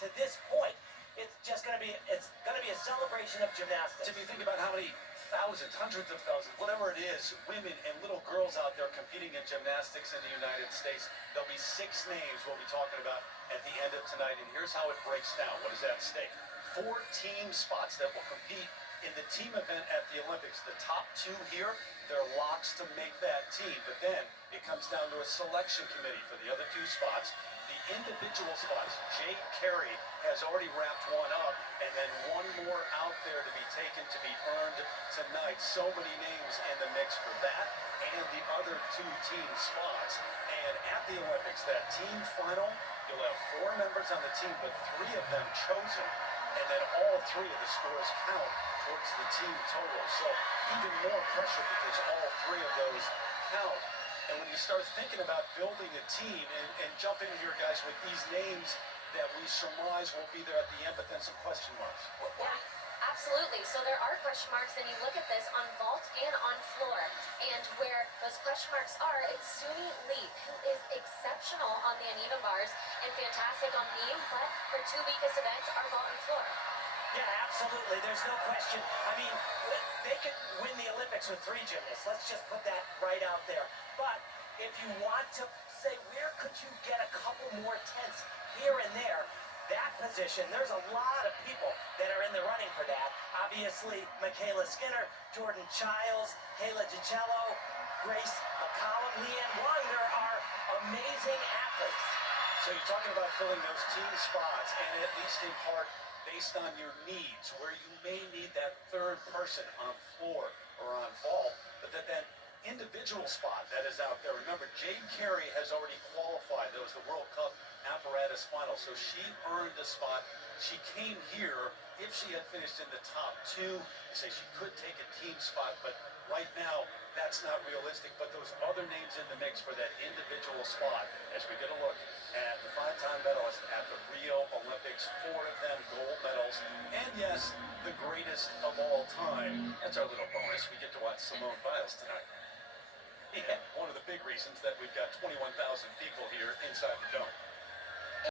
to this point, it's gonna be a celebration of gymnastics. If you think about how many thousands, hundreds of thousands, whatever it is, women and little girls out there competing in gymnastics in the United States, there'll be 6 names we'll be talking about at the end of tonight. And here's how it breaks down. What is at stake? 4 team spots that will compete in the team event at the Olympics. The top 2 here, they're locks to make that team. But then it comes down to a selection committee for the other 2 spots. The individual spots, Jade Carey has already wrapped one up, and then one more out there to be taken, to be earned tonight. So many names in the mix for that and the other 2 team spots. And at the Olympics, that team final, you'll have 4 members on the team, but 3 of them chosen, and then all 3 of the scores count towards the team total. So even more pressure because all 3 of those count. And when you start thinking about building a team, and jump in here, guys, with these names that we surmise will be there at the end, but then some question marks. Yeah, absolutely. So there are question marks, and you look at this on vault and on floor. And where those question marks are, it's Suni Lee, who is exceptional on the Anita bars and fantastic on beam, but her 2 weakest events are vault and floor. Yeah, absolutely. There's no question. I mean, they could win the Olympics with 3 gymnasts. Let's just put that right out there. But if you want to say, where could you get a couple more tenths here and there, that position, there's a lot of people that are in the running for that. Obviously, Michaela Skinner, Jordan Childs, Kayla DiCello, Grace McCollum, Leanne Wang. There are amazing athletes. So you're talking about filling those team spots, and at least in part based on your needs, where you may need that 3rd person on floor or on vault, but that individual spot that is out there. Remember, Jade Carey has already qualified. That was the World Cup apparatus final, so she earned a spot. She came here. If she had finished in the top 2, you say she could take a team spot, but right now that's not realistic. But those other names in the mix for that individual spot, as we get a look at the 5-time medalists at the Rio Olympics, 4 of them gold medals, and yes, the greatest of all time. That's our little bonus. We get to watch Simone Biles tonight. Yeah, one of the big reasons that we've got 21,000 people here inside the dome.